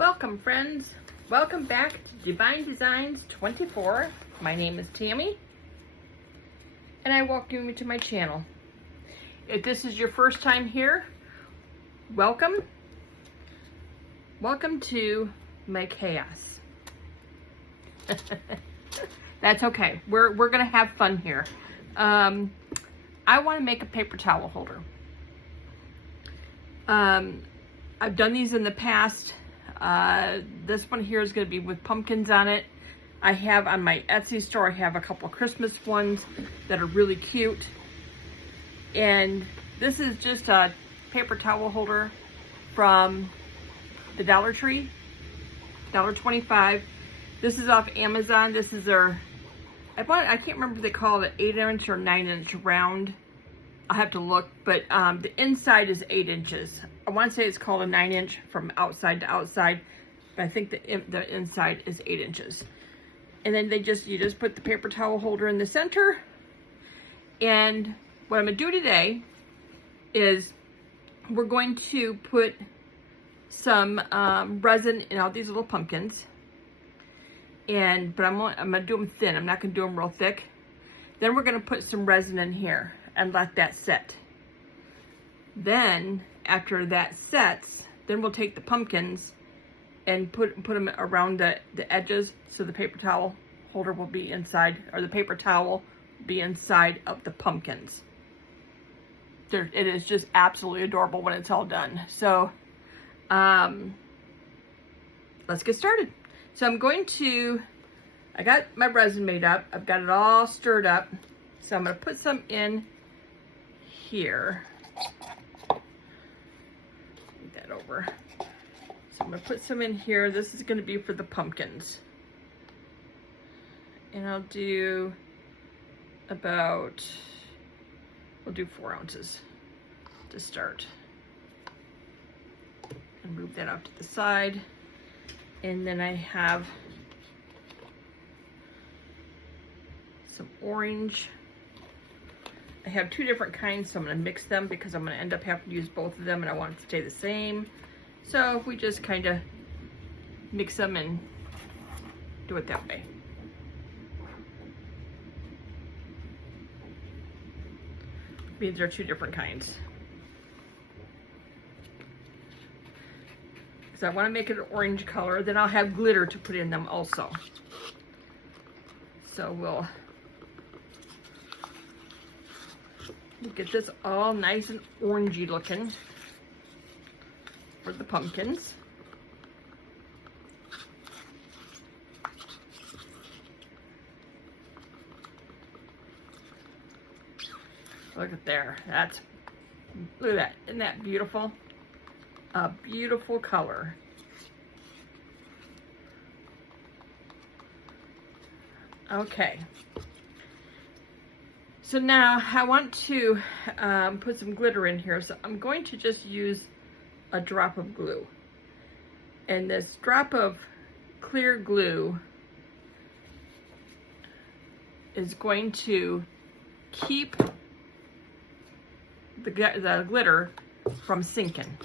Welcome, friends. Welcome back to Divine Designs 24. My name is Tammy, and I welcome you to my channel. If this is your first time here, welcome. Welcome to my chaos. That's okay. We're gonna have fun here. I want to make a paper towel holder. I've done these in the past. This one here is going to be with pumpkins on it. I have on my Etsy store, I have a couple of Christmas ones that are really cute. And this is just a paper towel holder from the Dollar Tree, $1.25. This is off Amazon. This is their, I can't remember if they call it 8-inch or 9-inch round. I'll have to look, but the inside is 8 inches. I want to say it's called a 9-inch from outside to outside, but I think the inside is 8 inches. And then you just put the paper towel holder in the center. And what I'm gonna do today is we're going to put some resin in all these little pumpkins. But I'm gonna do them thin. I'm not gonna do them real thick. Then we're gonna put some resin in here and let that set. Then after that sets, then we'll take the pumpkins and put them around the edges, so the paper towel holder will be inside, or the paper towel will be inside of the pumpkins. It is just absolutely adorable when it's all done. So let's get started. So I got my resin made up. I've got it all stirred up. So I'm gonna put some in here. Move that over. So I'm gonna put some in here. This is gonna be for the pumpkins. And I'll do we'll do 4 ounces to start. And move that off to the side. And then I have some orange. I have 2 different kinds, so I'm going to mix them because I'm going to end up having to use both of them and I want it to stay the same. So if we just kind of mix them and do it that way. These are 2 different kinds. So I want to make it an orange color. Then I'll have glitter to put in them also. So we'll get this all nice and orangey looking for the pumpkins. Look at there. Look at that. Isn't that beautiful? A beautiful color. Okay. So now I want to put some glitter in here. So I'm going to just use a drop of glue. And this drop of clear glue is going to keep the glitter from sinking.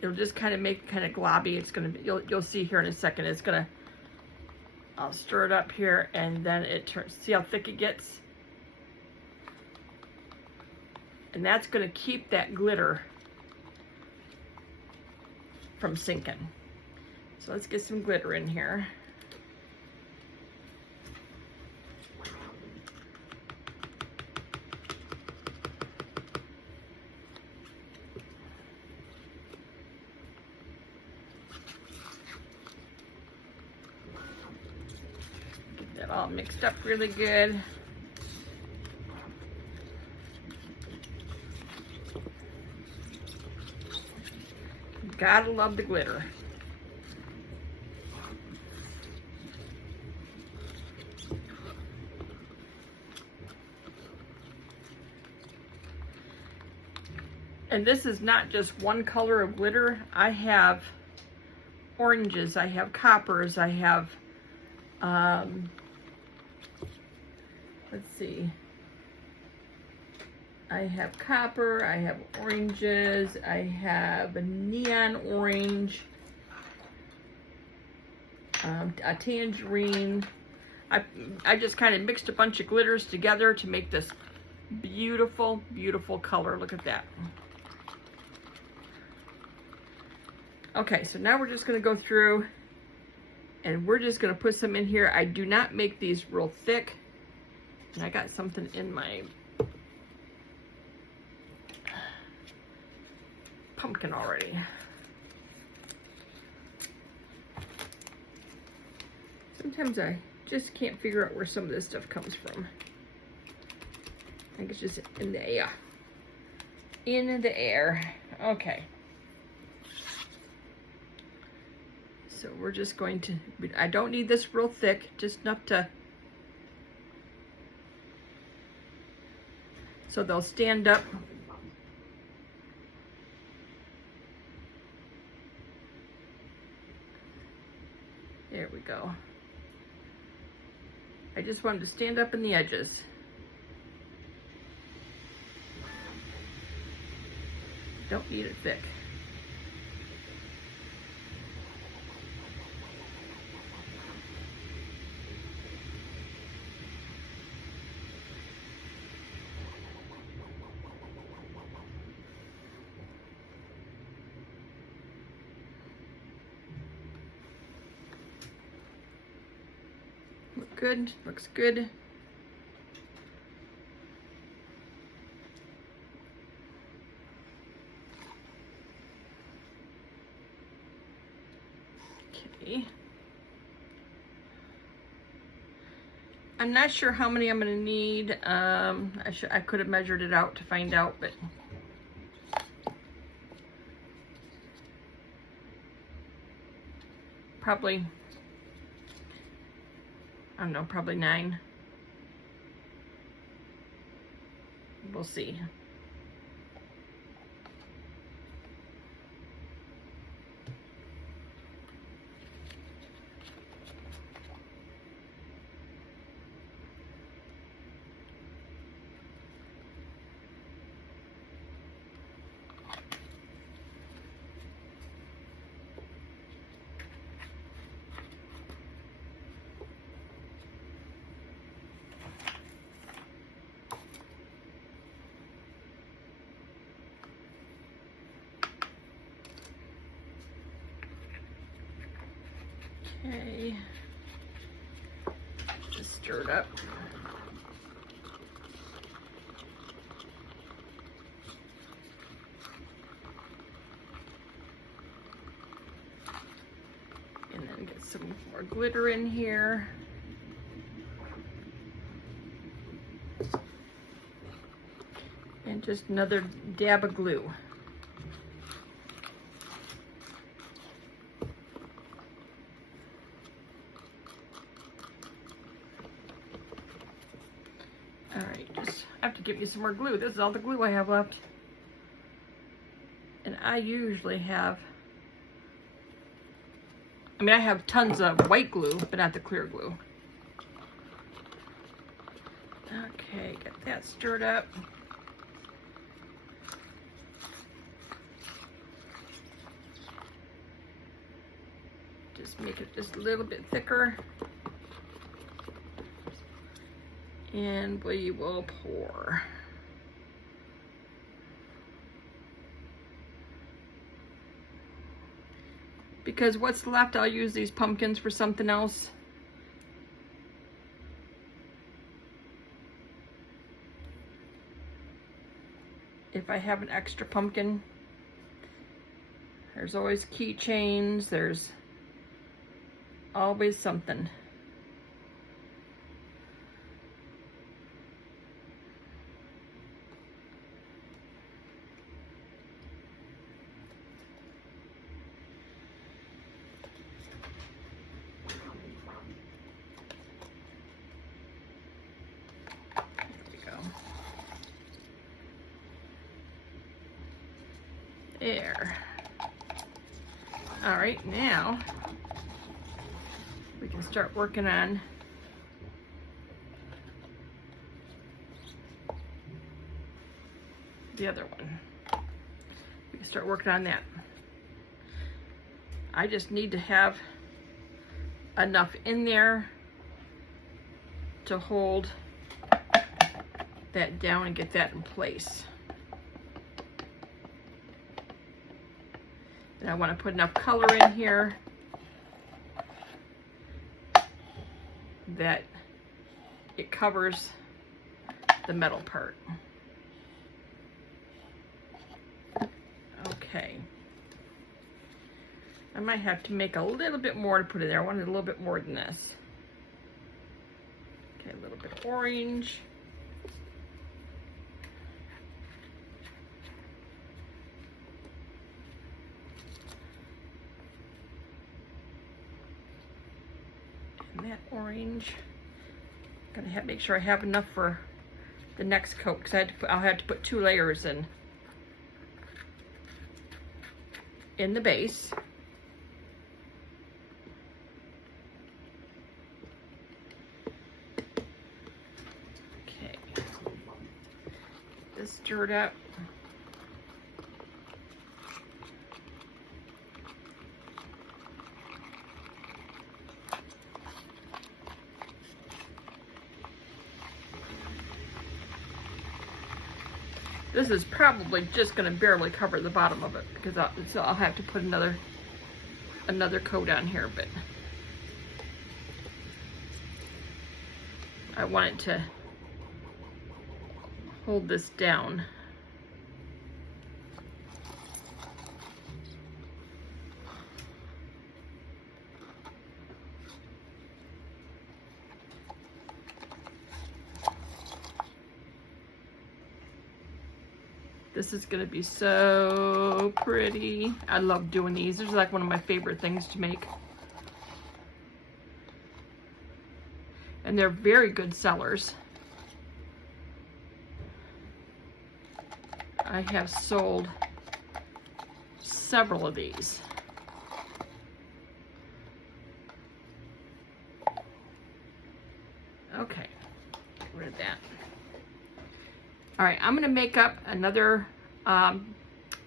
It'll just kind of make it kind of globby. It's gonna be, you'll see here in a second. I'll stir it up here, and then it turns. See how thick it gets? And that's gonna keep that glitter from sinking. So let's get some glitter in here. Get that all mixed up really good. Gotta love the glitter. And this is not just one color of glitter. I have oranges, I have coppers, I have, let's see. I have copper, I have oranges, I have a neon orange, a tangerine. I just kind of mixed a bunch of glitters together to make this beautiful, beautiful color. Look at that. Okay, so now we're just going to go through and we're just going to put some in here. I do not make these real thick. And I got something in my pumpkin already. Sometimes I just can't figure out where some of this stuff comes from. I think it's just in the air. In the air. Okay. So we're just going to, I don't need this real thick, just enough to, so they'll stand up. There we go. I just wanted to stand up in the edges. Don't need it thick. Look good, looks good. Okay. I'm not sure how many I'm gonna need. I could have measured it out to find out, but probably, I don't know, probably 9. We'll see. Okay, just stir it up. And then get some more glitter in here. And just another dab of glue. Give you some more glue. This is all the glue I have left. And I usually have, I mean, I have tons of white glue, but not the clear glue. Okay, get that stirred up. Just make it just a little bit thicker. And we will pour. Because what's left, I'll use these pumpkins for something else. If I have an extra pumpkin, there's always keychains, there's always something. There. All right, now we can start working on the other one. We can start working on that. I just need to have enough in there to hold that down and get that in place. And I want to put enough color in here that it covers the metal part. Okay. I might have to make a little bit more to put in there. I wanted a little bit more than this. Okay, a little bit of orange. And that orange. Gonna make sure I have enough for the next coat, because I'll have to put 2 layers in the base. Okay, this stirred up. This is probably just going to barely cover the bottom of it, because I'll have to put another coat on here, but I want it to hold this down. This is gonna be so pretty. I love doing these. These are like one of my favorite things to make. And they're very good sellers. I have sold several of these. Okay, get rid of that. All right, I'm gonna make up another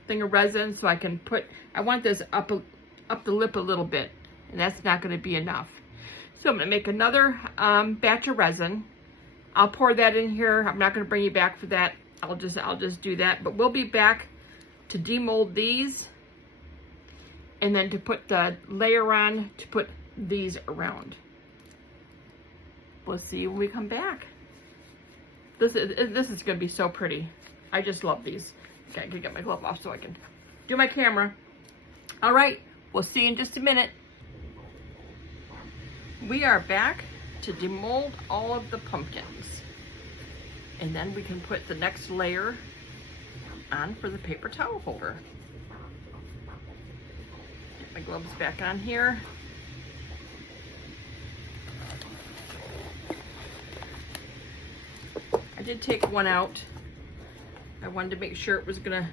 thing of resin so I can put, I want this up the lip a little bit, and that's not gonna be enough. So I'm gonna make another batch of resin. I'll pour that in here. I'm not gonna bring you back for that. I'll just do that, but we'll be back to demold these and then to put the layer on to put these around. We'll see you when we come back. This is gonna be so pretty. I just love these. Okay, I can get my glove off so I can do my camera. All right, we'll see you in just a minute. We are back to demold all of the pumpkins. And then we can put the next layer on for the paper towel holder. Get my gloves back on here. I did take one out. I wanted to make sure it was gonna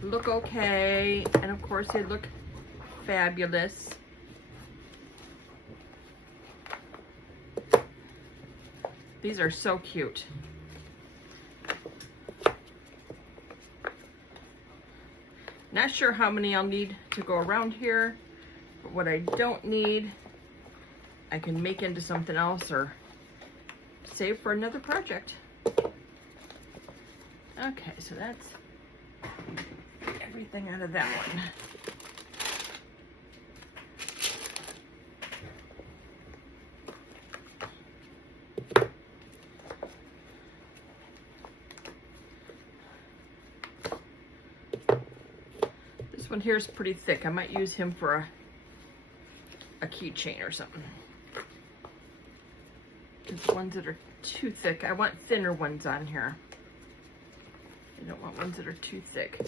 look okay, and of course they look fabulous. These are so cute. Not sure how many I'll need to go around here, but what I don't need, I can make into something else or save for another project. Okay, so that's everything out of that one. This one here is pretty thick. I might use him for a keychain or something. Because the ones that are too thick, I want thinner ones on here. I don't want ones that are too thick.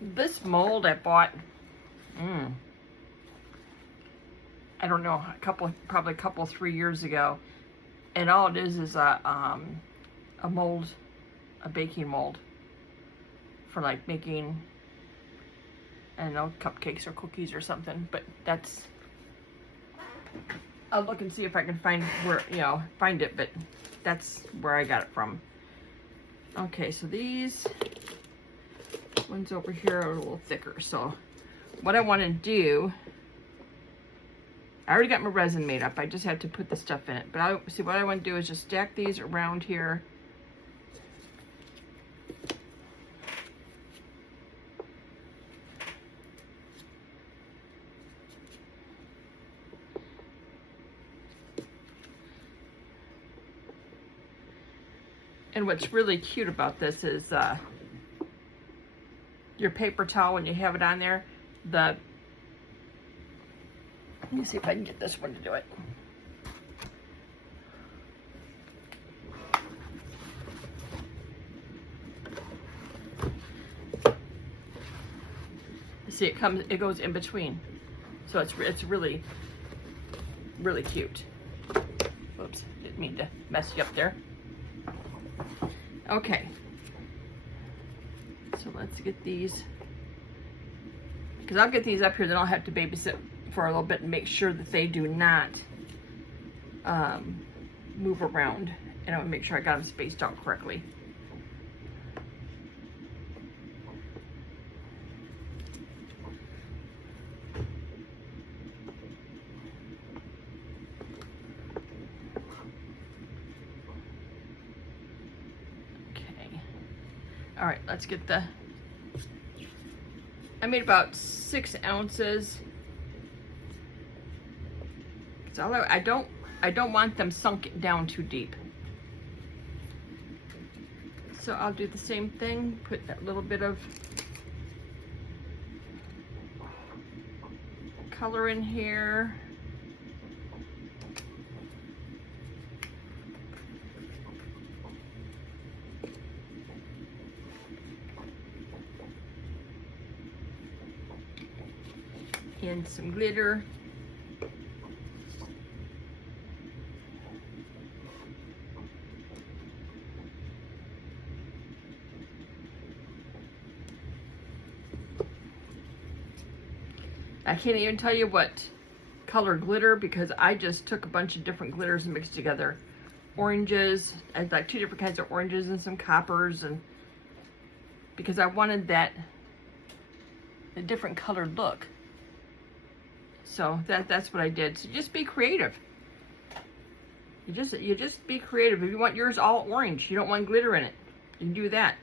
This mold I bought, I don't know, probably a couple, 3 years ago. And all it is a mold, a baking mold for like making, I don't know, cupcakes or cookies or something, but that's I'll look and see if I can find where, you know, find it, but that's where I got it from. Okay, so these ones over here are a little thicker. So what I want to do, I already got my resin made up. I just have to put the stuff in it. But I see what I want to do is just stack these around here. And what's really cute about this is your paper towel, when you have it on there, let me see if I can get this one to do it. See, it goes in between. So it's really, really cute. Oops, didn't mean to mess you up there. Okay, so let's get these, because I'll get these up here, then I'll have to babysit for a little bit and make sure that they do not move around, and I'll make sure I got them spaced out correctly. All right, let's get I made about 6 ounces. So I don't want them sunk down too deep. So I'll do the same thing, put that little bit of color in here. And some glitter. I can't even tell you what color glitter, because I just took a bunch of different glitters and mixed together. Oranges, I had like 2 different kinds of oranges and some coppers, and because I wanted a different colored look. So that's what I did. So just be creative. You just be creative. If you want yours all orange, you don't want glitter in it, you can do that.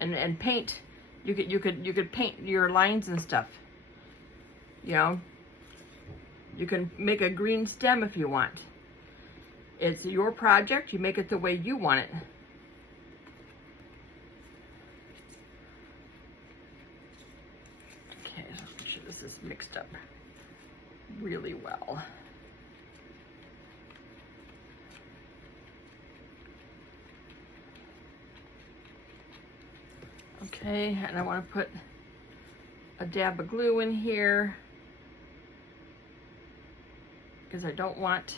And paint. You could paint your lines and stuff. You know, you can make a green stem if you want. It's your project. You make it the way you want it. Okay, let's make sure this is mixed up really well. Okay, and I want to put a dab of glue in here because I don't want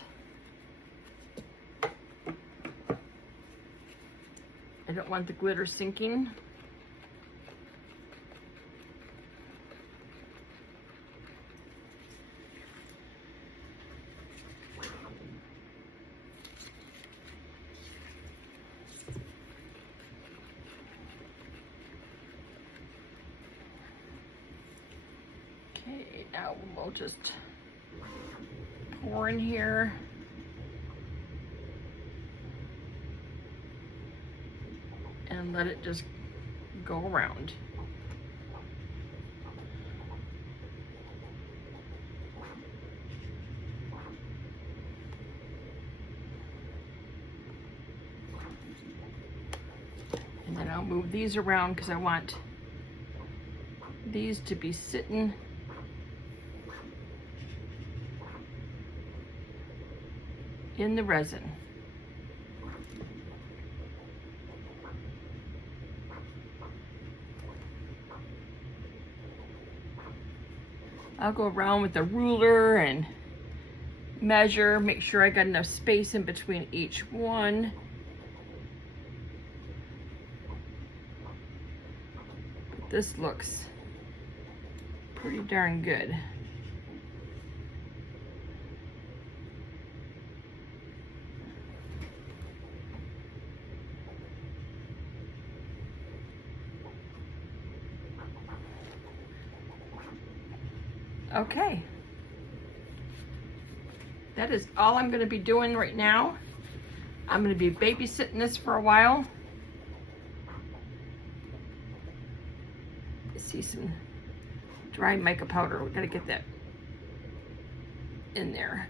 the glitter sinking. Okay, now we'll just pour in here. And let it just go around. And then I'll move these around because I want these to be sitting in the resin. I'll go around with a ruler and measure, make sure I got enough space in between each one. But this looks pretty darn good. Okay. That is all I'm going to be doing right now. I'm going to be babysitting this for a while. See some dry mica powder. We've got to get that in there.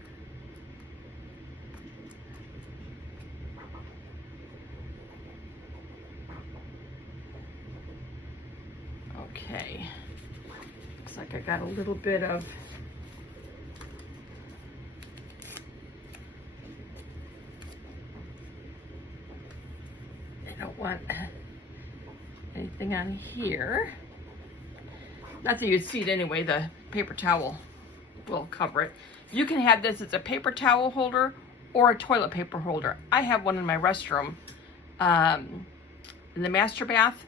Okay. Looks like I got a little bit of I don't want anything on here. Not that you'd see it anyway, the paper towel will cover it. You can have this as a paper towel holder or a toilet paper holder. I have one in my restroom, in the master bath,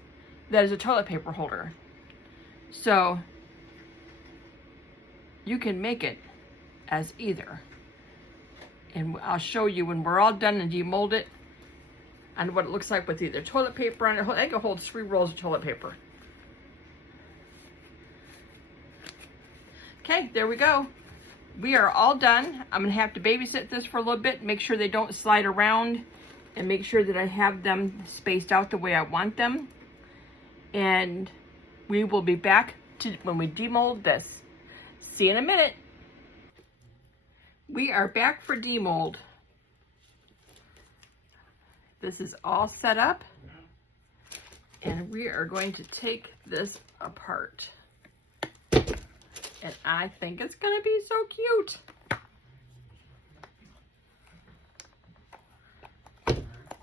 that is a toilet paper holder. So you can make it as either. And I'll show you when we're all done and demold it and what it looks like with either toilet paper on it. I think it holds 3 rolls of toilet paper. Okay, there we go. We are all done. I'm gonna have to babysit this for a little bit, make sure they don't slide around, and make sure that I have them spaced out the way I want them. And we will be back to when we demold this. See you in a minute. We are back for demold. This is all set up, and we are going to take this apart. And I think it's gonna be so cute.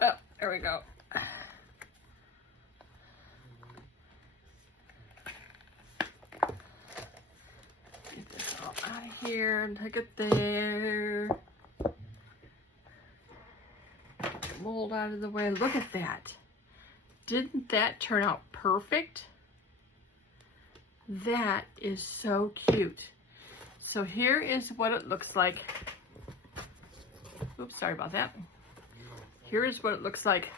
Oh, there we go. Get this all out of here. Look at there. Get the mold out of the way. Look at that. Didn't that turn out perfect? That is so cute. So here is what it looks like. Oops, sorry about that. Here is what it looks like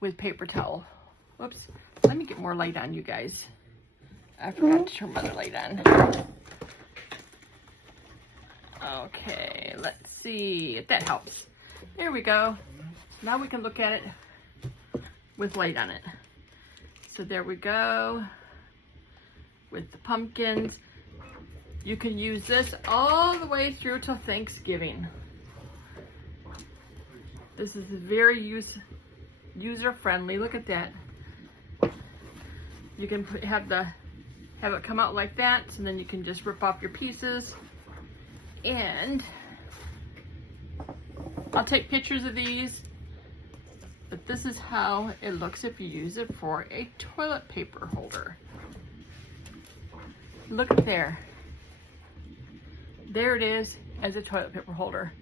with paper towel. Whoops, let me get more light on you guys. I forgot to turn my other light on. Okay, let's see if that helps. There we go. Now we can look at it with light on it. So there we go. With the pumpkins. You can use this all the way through till Thanksgiving. This is very user friendly. Look at that. You can have it come out like that, so then you can just rip off your pieces. And I'll take pictures of these, but this is how it looks if you use it for a toilet paper holder. Look at there. There it is as a toilet paper holder.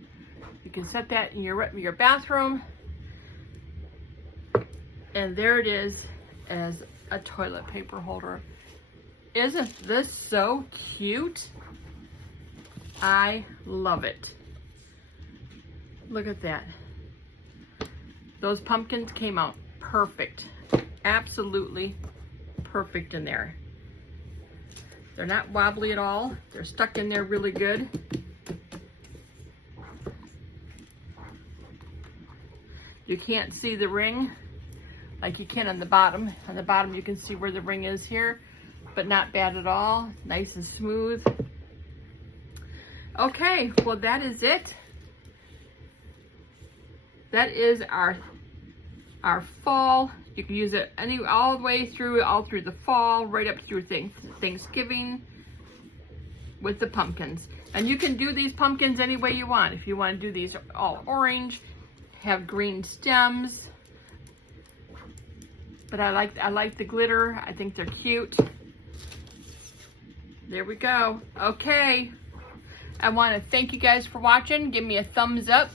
You can set that in your bathroom. And there it is as a toilet paper holder. Isn't this so cute? I love it. Look at that. Those pumpkins came out perfect. Absolutely perfect in there. They're not wobbly at all. They're stuck in there really good. You can't see the ring like you can on the bottom. On the bottom you can see where the ring is here, but not bad at all. Nice and smooth. Okay, well that is it. That is our fall. You can use it all the way through, all through the fall, right up through Thanksgiving with the pumpkins. And you can do these pumpkins any way you want. If you want to do these all orange, have green stems. But I like the glitter. I think they're cute. There we go. Okay. I want to thank you guys for watching. Give me a thumbs up.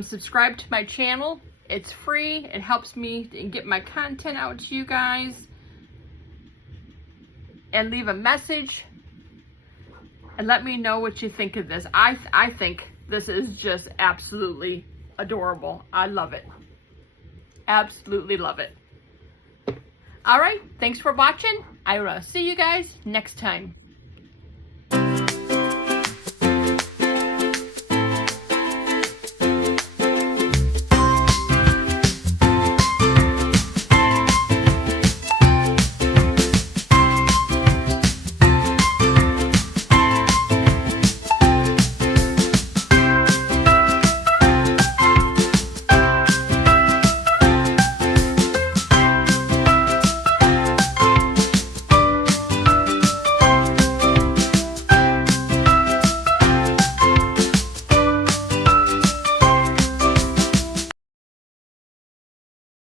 Subscribe to my channel. It's free. It helps me get my content out to you guys. And leave a message. And let me know what you think of this. I think this is just absolutely adorable. I love it. Absolutely love it. All right, thanks for watching. I will see you guys next time.